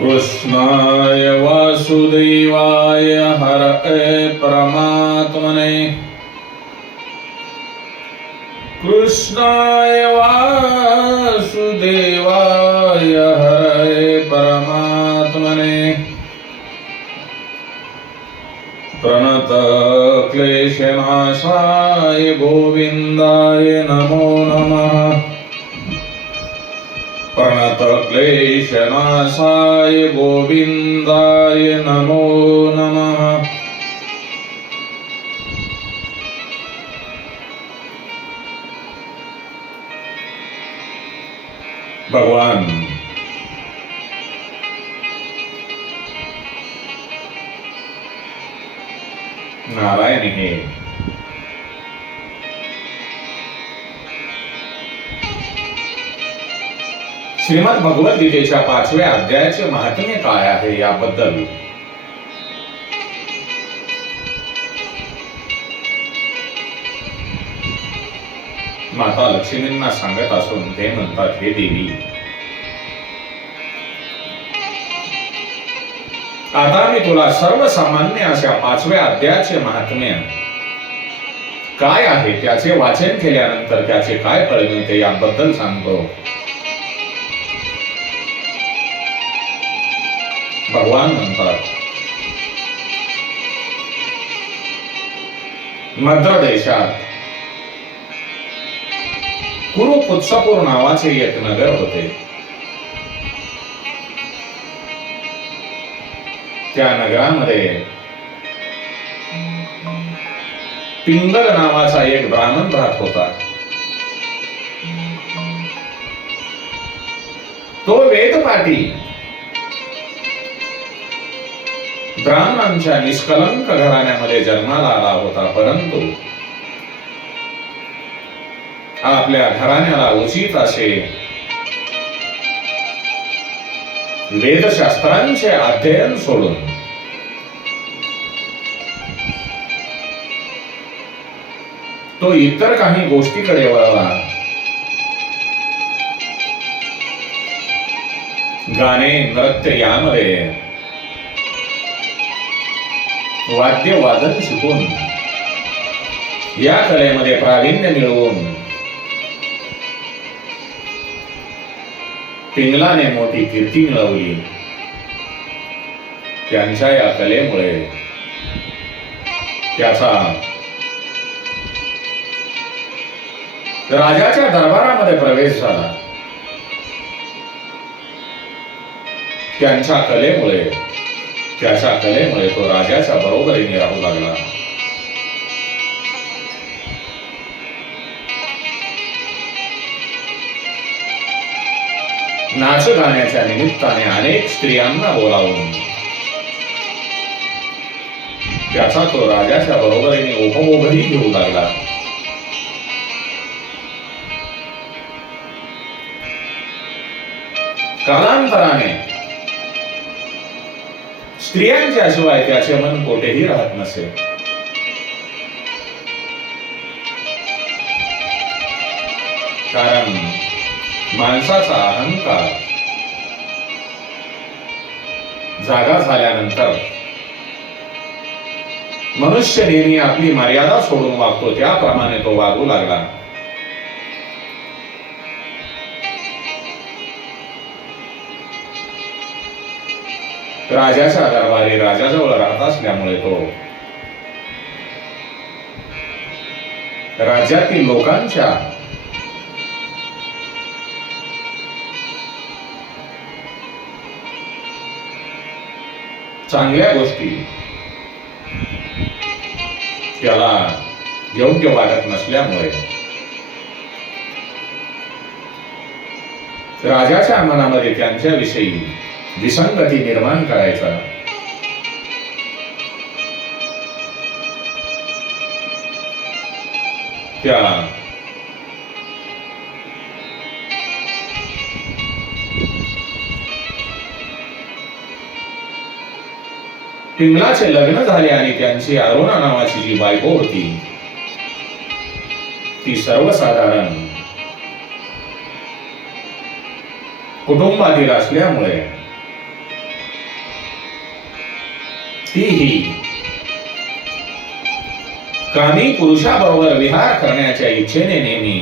कृष्णाय वासुदेवाय हरये परमात्मने कृष्णाय वासुदेवाय हरये परमात्मने प्रणत क्लेशनाशाय गोविंदाय नमो नमः प्रणत क्लेशनाशाय गोविंदाय नमो नमः। भगवान नारायण हे श्रीमद भगवद्गीतेच्या 5व्या अध्यायाचे महात्म्य काय आहे याबद्दल माता लक्ष्मींना सांगत असून ते म्हणतात, हे देवी, आता मी तुला सर्वसामान्य अशा 5व्या अध्यायाचे महात्म्य काय आहे त्याचे वाचन केल्यानंतर त्याचे काय फळ मिळते याबद्दल सांगतो। भगवान म्हणतात, मद्र देशात कुरुपुत्सपूर नावाचे एक नगर होते। त्या नगरामध्ये पिंगल नावाचा एक ब्राह्मण राहत होता। तो वेदपाठी ब्राह्मणांच्या निष्कलंक घराण्यामध्ये जन्माला आला होता, परंतु आपल्या घराण्याला उचित असे वेदशास्त्रांचे अध्ययन सोडून तो इतर काही गोष्टीकडे वळला। गाणे, नृत्य यामध्ये वाद्य वादन शिकून या कलेमध्ये प्रावीण्य मिळवून पिंगलाने मोठी कीर्ती मिळवली। त्यांच्या या कलेमुळे त्याचा राजाच्या दरबारामध्ये प्रवेश झाला। त्याच्या कलेमुळे तो राजाच्या बरोबरीने राहू लागला। नाच गाण्याच्या निमित्ताने अनेक स्त्रियांना बोलावून त्याचा तो राजाच्या बरोबरीने उपभोगही घेऊ लागला। कालांतराने स्त्रियांच्या शिवाय त्याचे मन कोठेही राहत नसे। कारण माणसाचा अहंकार जागा झाल्यानंतर मनुष्य नेहमी आपली मर्यादा सोडून वागतो, त्याप्रमाणे तो वागू लागला। राजाच्या दरबारी राजाजवळ राहत असल्यामुळे तो राज्यातील लोकांच्या चांगल्या गोष्टी त्याला योग्य वाटत नसल्यामुळे राजाच्या मनामध्ये त्यांच्याविषयी विसंगती निर्माण करायचा। त्या पिंगलाचे लग्न झाले आणि त्यांची अरुणा नावाची जी बायको होती ती सर्वसाधारण कुटुंबातील असल्यामुळे तीही कामी पुरुषाबरोबर विहार करण्याच्या इच्छेने नेहमी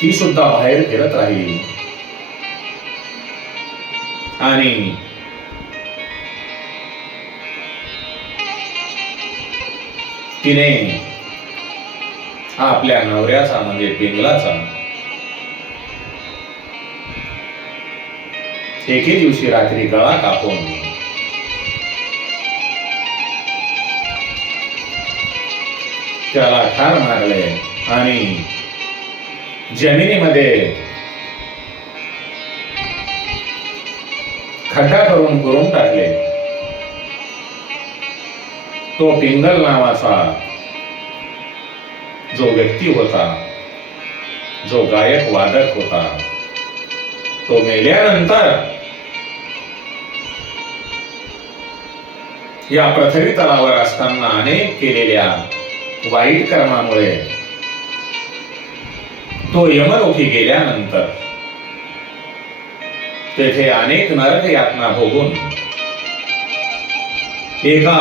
ती सुद्धा बाहेर फिरत राहिली आणि तिने आपल्या नवऱ्याचा म्हणजे पिंगलाचा एके दिवशी रात्री गळा कापून त्याला ठार मारले आणि जमिनीमध्ये खड्डा करून टाकले. तो पिंगल नावाचा जो व्यक्ती होता, जो गायक वादक होता, तो मेल्यानंतर या पृथ्वी तलावर असताना अनेक केलेल्या वाईट कर्मामुळे तो यमलोकी गेल्यानंतर तेथे अनेक नरक यातना भोगून एका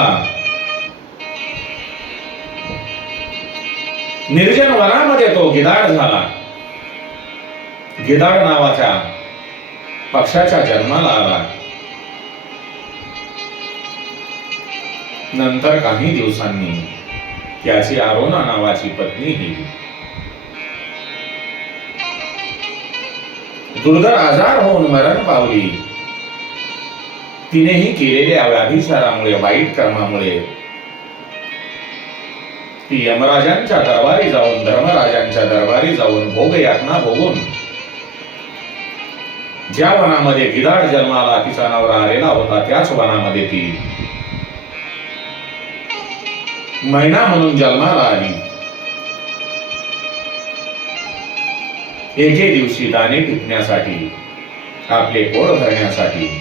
निर्जन वनामध्ये तो गिधाड झाला. गिधाड नावाच्या पक्षाच्या जन्माला आला. नंतर काही दिवसांनी त्याची आरोना नावाची पत्नी ही दुर्धर आजार होऊन मरण पावली. तिनेही केलेल्या व्याभिचारामुळे, वाईट कर्मामुळे ती यमराजांच्या दरबारी जाऊन, धर्मराजांच्या दरबारी जाऊन भोग यातना भोगून ज्या वनामध्ये गिधाड जन्माला तिचा नवरा आलेला होता त्याच वनामध्ये ती मैना म्हणून जन्माला आली. एके दिवशी दाणे टिपण्यासाठी, आपले पोट भरण्यासाठी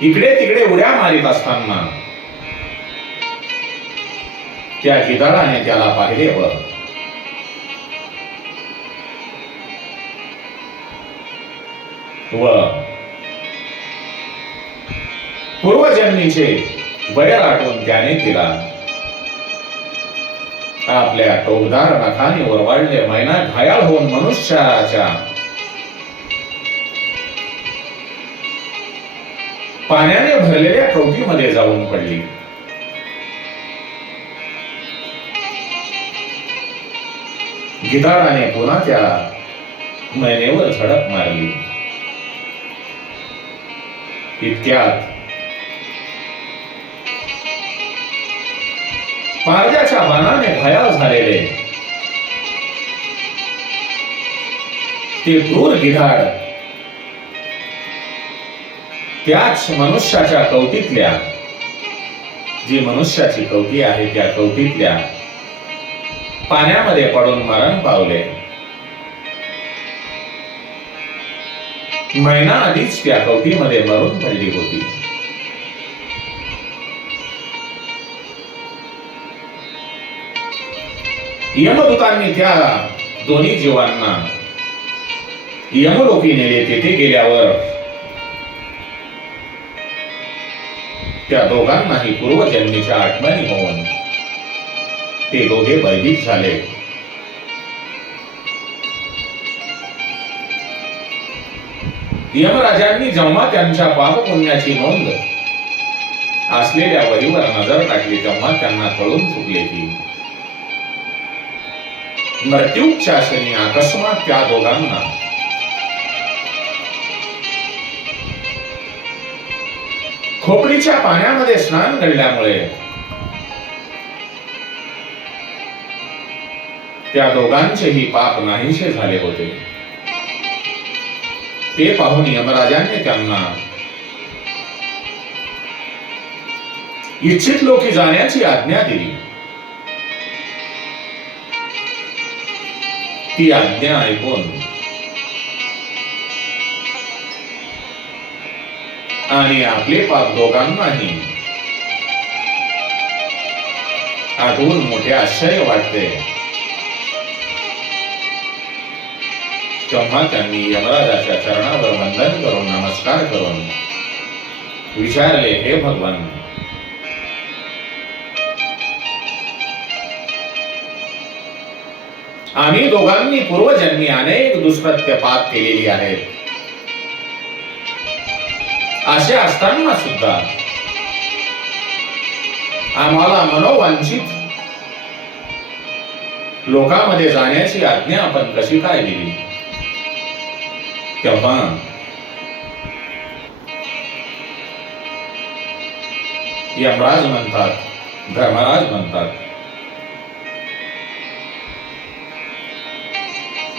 इकडे तिकडे उड्या मारित असताना त्या गिधाडाने त्याला पाहिले व पूर्वजन्मीचे वैर आठवून त्याने तिला आपल्या टोकदार नखाने ओरबाडले. मैना घायाळ होऊन मनुष्याच्या पाण्याने भरलेल्या कवटीमध्ये जाऊन पडली. गिधाडाने पुन्हा त्या मैनेवर झडप मारली. इतक्यात पारजाच्या बाणाने घायाळ झालेले ते क्रूर गिधाड त्याच मनुष्याच्या कवटीतल्या, जी मनुष्याची कवटी आहे त्या कवटीतल्या पाण्यामध्ये पडून मरण पावले. मैना आधीच त्या कवटीमध्ये मरून पडली होती. यमदूतांनी त्या दोन्ही जीवांना यमलोकी नेले. तेथे गेल्यावर त्या दोघांनाही पूर्वजन्मीच्या आठवणी होऊन ते दोघे भयभीत झाले. यमराजांनी जेव्हा त्यांच्या पापपुण्याची नोंद असलेल्या वहीवर नजर टाकली तेव्हा त्यांना कळून चुकले की मृत्यूच्या क्षणी अकस्मात त्या दोघांना खोपडीच्या पाण्यामध्ये स्नान घडल्यामुळे त्या दोघांचेही पाप नाहीसे झाले होते. ते पाहून यमराजांनी त्यांना इच्छित लोकी जाण्याची आज्ञा दिली. ती आज्ञा ऐकून आणि आपले पाप दोघांनाही आठवून मोठे आश्चर्य वाटते. तेव्हा त्यांनी यमराजाच्या चरणावर वंदन करून नमस्कार करून विचारले, हे भगवान, आम्ही दोघांनी पूर्वजन्मी अनेक दुष्कृत्य पाप केलेली आहेत. असे असताना सुद्धा आम्हाला मनोवांछित लोकांमध्ये जाण्याची आज्ञा आपण कशी काय दिली? तेव्हा यमराज म्हणतात, धर्मराज म्हणतात,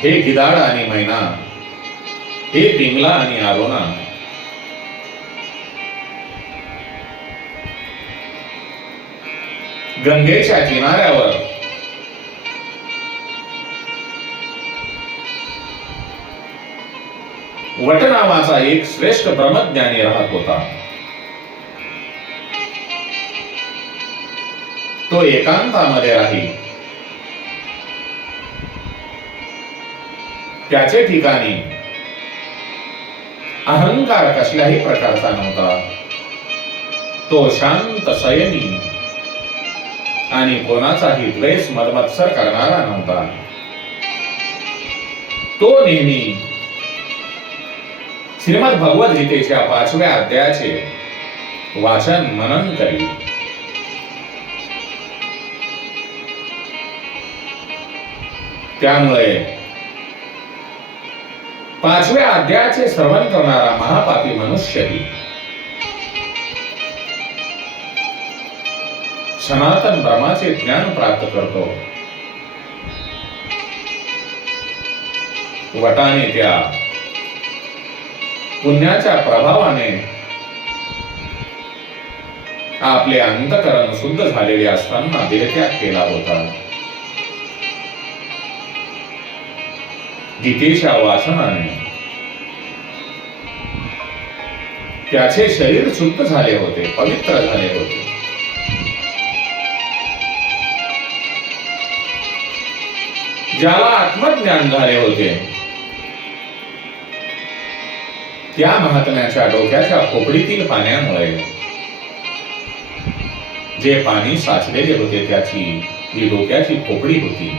हे गिधाड आणि मैना, हे पिंगला आणि आरोना, गंगेच्या किनाऱ्यावर वट नावाचा एक श्रेष्ठ ब्रह्मज्ञानी राहत होता. तो एकांतामध्ये राही. त्याचे ठिकाणी अहंकार कसल्याही प्रकारचा नव्हता. तो शांत संयमी आणि कोणाचाही द्वेष मदमत्सर करणारा नव्हता. तो नेहमी श्रीमद भगवद्गीतेच्या 5व्या अध्यायाचे वाचन मनन करी. त्यामुळे 5व्या अध्यायाचे श्रवण करणारा महापापी मनुष्यही सनातन ब्रह्माचे ज्ञान प्राप्त करतो. वटाने त्या पुण्याच्या प्रभावाने आपले अंतःकरण शुद्ध झालेले असताना देहत्याग केला होता. गीतेच्या वाचनाने त्याचे शरीर शुद्ध झाले होते, पवित्र झाले होते. ज्याला आत्मज्ञान झाले होते त्या महात्म्याच्या डोक्याच्या खोपडीतील पाण्यामुळे जे पाणी साचलेले होते त्याची जी डोक्याची खोपडी होती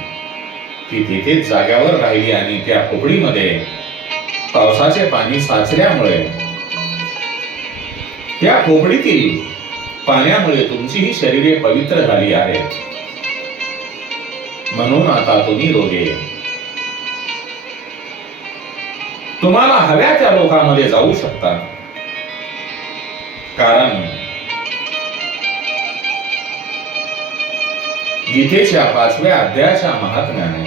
ती तिथेच जाग्यावर राहिली आणि त्या खोपडीमध्ये पावसाचे पाणी साचल्यामुळे त्या खोपडीतील पाण्यामुळे तुमची ही शरीरे पवित्र झाली आहेत. म्हणून आता तुम्ही दोघे तुम्हाला हव्या त्या लोकांमध्ये जाऊ शकता. कारण गीतेच्या 5व्या अध्यायाच्या महात्म्याने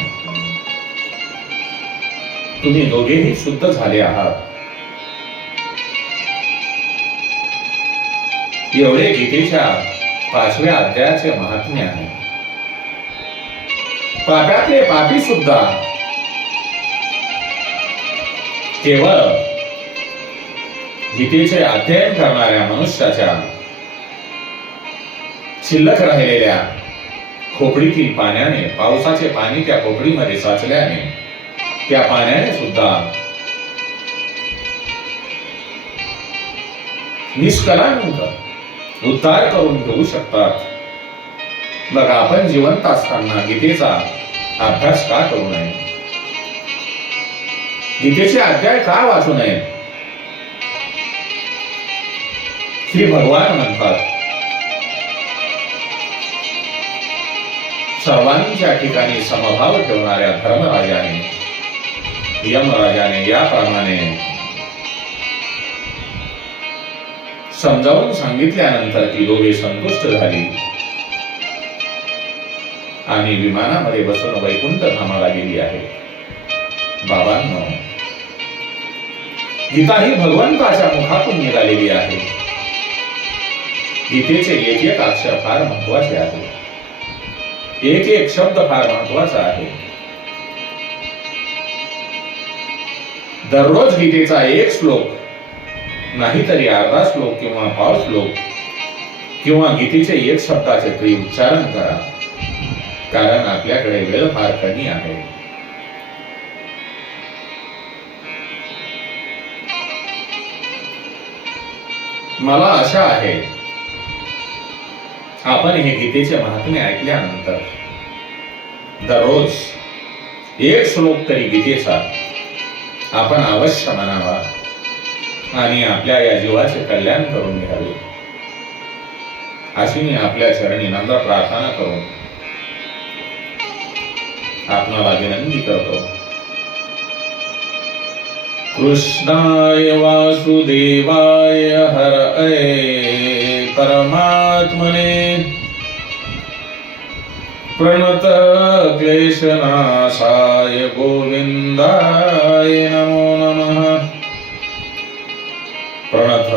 तुम्ही दोघेही शुद्ध झाले आहात. एवढे गीतेच्या 5व्या अध्यायाचे महात्म्य आहे. पापातले पापी सुद्धा केवळ गीतेचे अध्ययन करणाऱ्या मनुष्याच्या शिल्लक राहिलेल्या खोपडीतील पाण्याने, पावसाचे पाणी त्या खोपडीमध्ये साचल्याने त्या पाण्याने सुद्धा निष्कलंक उद्धार करून घेऊ शकतात. मग आपण जिवंत असताना गीतेचा अभ्यास का करू नये? गीतेचे अध्याय का वाचू नये? श्री भगवान म्हणतात, सर्वांच्या ठिकाणी समभाव ठेवणाऱ्या धर्मराजाने, यमराजाने याप्रमाणे समजावून सांगितल्यानंतर ती दोघे संतुष्ट झाली आणि विमानामध्ये बसून वैकुंठ धामाला गेली आहे. बाबांनो, गीता ही भगवंताच्या मुखातून निघालेली आहे. गीतेचे एक एक अक्षर फार महत्वाचे आहे. एक एक शब्द फार महत्वाचा आहे. दररोज गीतेचा एक श्लोक नाहीतरी अर्धा श्लोक किंवा पाव श्लोक किंवा गीतेचे एक शब्दाचे तरी उच्चारण करा. कारण आपल्याकडे वेळ फार कमी आहे. मला आशा आहे आपण हे गीतेचे महात्म्य ऐकल्यानंतर दररोज एक श्लोक तरी गीतेचा आपण अवश्य म्हणावा आणि आपल्या या जीवाचे कल्याण करून घ्यावे, अशी मी आपल्या चरणी नम्र प्रार्थना करून आपणाला विनंती करतो. कृष्णाय वासुदेवाय हरये परमात्मने प्रणत क्लेशनाशाय गोविंदाय नमो नमः. प्रणत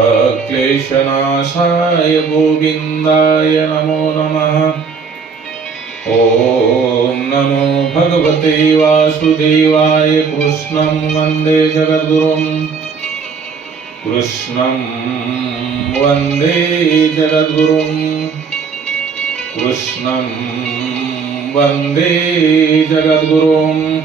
क्लेशनाशाय गोविंदाय नमो नमः. ओम नमो भगवते वासुदेवाय. कृष्णं वंदे जगद्गुरुं. कृष्णं वंदे जगद्गुरुं. कृष्णं वंदे जगद्गुरुं.